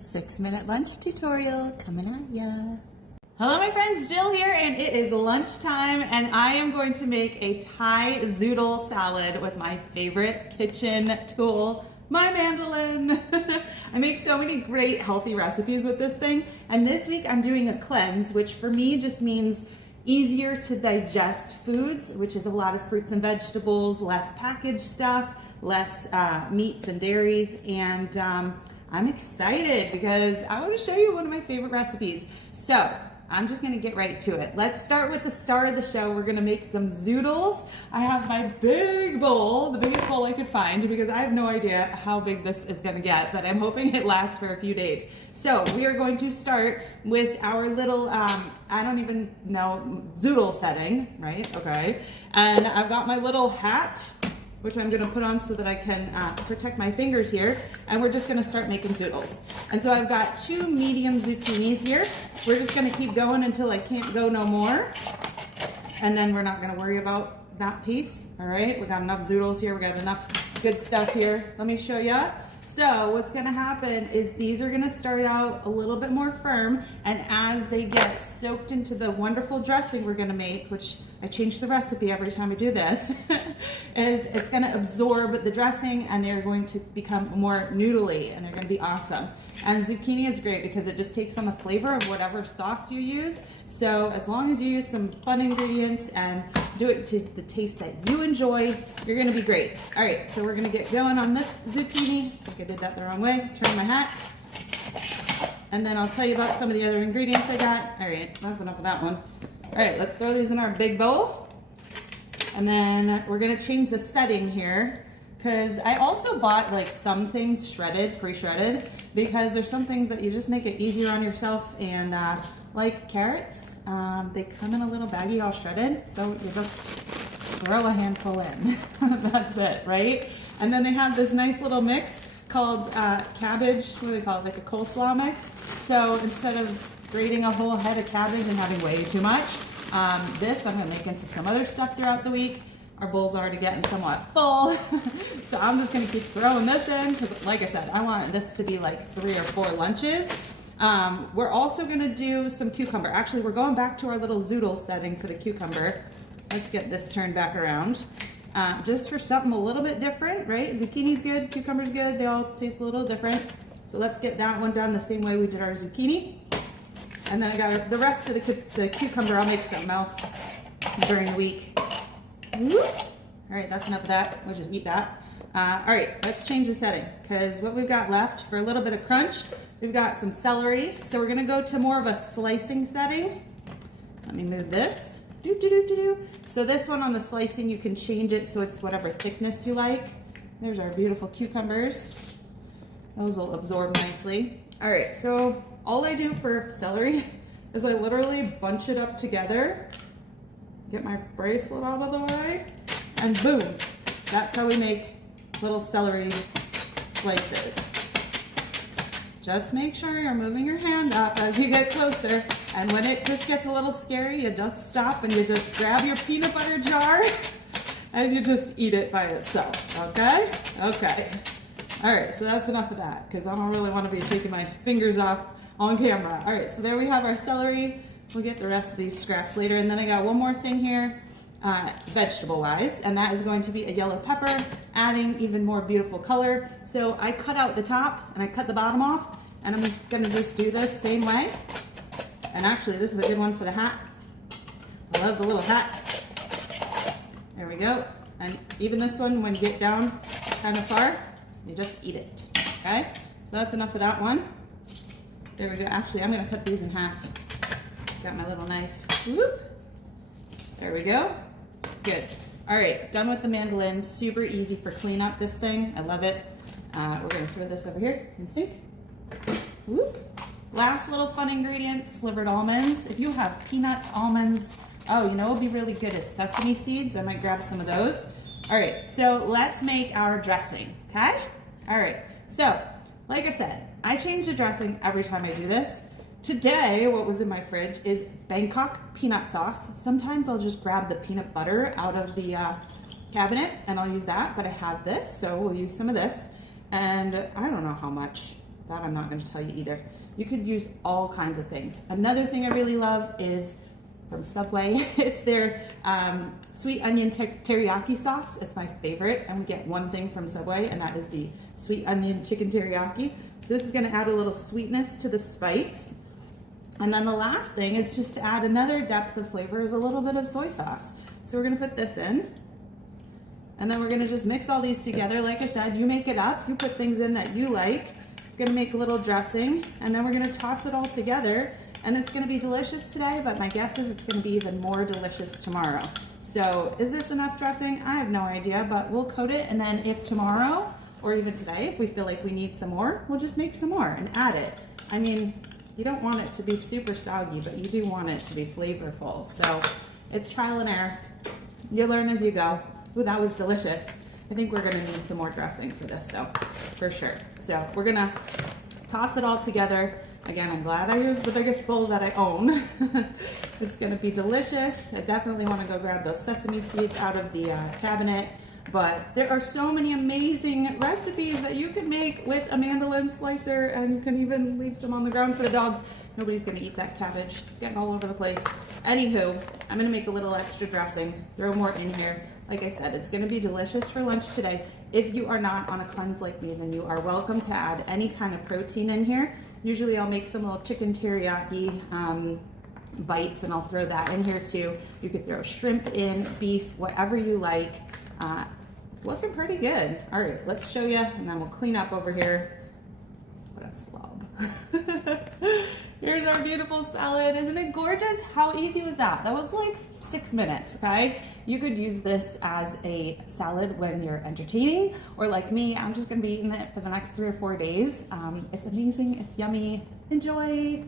6-minute lunch tutorial coming at ya. Hello my friends, Jill here, and it is lunchtime and I am going to make a Thai zoodle salad with my favorite kitchen tool, my mandolin. I make so many great healthy recipes with this thing, and this week I'm doing a cleanse, which for me just means easier to digest foods, which is a lot of fruits and vegetables, less packaged stuff, less meats and dairies, and I'm excited because I want to show you one of my favorite recipes. So I'm just going to get right to it. Let's start with the star of the show. We're going to make some zoodles. I have my big bowl, the biggest bowl I could find, because I have no idea how big this is going to get, but I'm hoping it lasts for a few days. So we are going to start with our little, I don't even know, zoodle setting, right? Okay. And I've got my little hat, which I'm gonna put on so that I can protect my fingers here. And we're just gonna start making zoodles. And so I've got 2 medium zucchinis here. We're just gonna keep going until I can't go no more. And then we're not gonna worry about that piece, all right? We got enough zoodles here, we got enough good stuff here. Let me show ya. So what's gonna happen is these are gonna start out a little bit more firm, and as they get soaked into the wonderful dressing we're gonna make, which I change the recipe every time I do this, is it's gonna absorb the dressing and they're going to become more noodly and they're gonna be awesome. And zucchini is great because it just takes on the flavor of whatever sauce you use. So as long as you use some fun ingredients and do it to the taste that you enjoy, you're gonna be great. All right, so we're gonna get going on this zucchini. I think I did that the wrong way. Turn my hat. And then I'll tell you about some of the other ingredients I got. All right, that's enough of that one. All right, let's throw these in our big bowl. And then we're gonna change the setting here, because I also bought like some things shredded, pre-shredded, because there's some things that you just make it easier on yourself, and like carrots, they come in a little baggie all shredded, so you just throw a handful in. That's it, right? And then they have this nice little mix called cabbage, what do they call it, like a coleslaw mix. So instead of grating a whole head of cabbage and having way too much, this I'm gonna make into some other stuff throughout the week. Our bowl's already getting somewhat full, so I'm just gonna keep throwing this in, because like I said, I want this to be like 3 or 4 lunches. We're also gonna do some cucumber. Actually, we're going back to our little zoodle setting for the cucumber. Let's get this turned back around. Just for something a little bit different, right? Zucchini's good, cucumber's good, they all taste a little different. So let's get that one done the same way we did our zucchini. And then I got the rest of the cucumber, I'll make something else during the week. Whoop. All right, that's enough of that. We'll just eat that. All right, let's change the setting, because what we've got left for a little bit of crunch, we've got some celery. So we're gonna go to more of a slicing setting. Let me move this. So this one on the slicing, you can change it so it's whatever thickness you like. There's our beautiful cucumbers. Those will absorb nicely. All right, so all I do for celery is I literally bunch it up together, get my bracelet out of the way, and boom, that's how we make little celery slices. Just make sure you're moving your hand up as you get closer, and when it just gets a little scary, you just stop and you just grab your peanut butter jar and you just eat it by itself, okay? Okay. All right, so that's enough of that, because I don't really want to be taking my fingers off on camera. All right, so there we have our celery. We'll get the rest of these scraps later. And then I got one more thing here, vegetable-wise, and that is going to be a yellow pepper, adding even more beautiful color. So I cut out the top and I cut the bottom off, and I'm gonna just do this same way. And actually, this is a good one for the hat. I love the little hat. There we go. And even this one, when you get down kind of far, you just eat it, okay? So that's enough of that one. There we go. Actually, I'm gonna cut these in half. Got my little knife. Whoop. There we go. Good. All right, done with the mandolin. Super easy for cleanup, this thing. I love it. We're gonna throw this over here in the sink. Whoop. Last little fun ingredient, slivered almonds. If you have peanuts, almonds, oh, you know what would be really good is sesame seeds. I might grab some of those. All right, so let's make our dressing, okay? All right, so like I said, I change the dressing every time I do this. Today, what was in my fridge is Bangkok peanut sauce. Sometimes I'll just grab the peanut butter out of the cabinet and I'll use that, but I have this, so we'll use some of this. And I don't know how much, that I'm not going to tell you either. You could use all kinds of things. Another thing I really love is from Subway. It's their sweet onion teriyaki sauce. It's my favorite. And we get one thing from Subway, and that is the sweet onion chicken teriyaki. So this is going to add a little sweetness to the spice. And then the last thing is just to add another depth of flavor is a little bit of soy sauce. So we're going to put this in. And then we're going to just mix all these together. Like I said, you make it up. You put things in that you like. It's going to make a little dressing. And then we're going to toss it all together. And it's going to be delicious today, but my guess is it's going to be even more delicious tomorrow. So is this enough dressing? I have no idea, but we'll coat it. And then if tomorrow or even today, if we feel like we need some more, we'll just make some more and add it. I mean, you don't want it to be super soggy, but you do want it to be flavorful. So it's trial and error. You learn as you go. Ooh, that was delicious. I think we're gonna need some more dressing for this though, for sure. So we're gonna toss it all together. Again, I'm glad I used the biggest bowl that I own. It's gonna be delicious. I definitely wanna go grab those sesame seeds out of the cabinet. But there are so many amazing recipes that you can make with a mandoline slicer, and you can even leave some on the ground for the dogs. Nobody's gonna eat that cabbage. It's getting all over the place. Anywho, I'm gonna make a little extra dressing, throw more in here. Like I said, it's gonna be delicious for lunch today. If you are not on a cleanse like me, then you are welcome to add any kind of protein in here. Usually I'll make some little chicken teriyaki bites, and I'll throw that in here too. You could throw shrimp in, beef, whatever you like. Looking pretty good. All right, let's show you, and then we'll clean up over here. What a slob. Here's our beautiful salad. Isn't it gorgeous? How easy was that? That was like 6 minutes, okay? You could use this as a salad when you're entertaining, or like me, I'm just gonna be eating it for the next 3 or 4 days. It's amazing, it's yummy. Enjoy.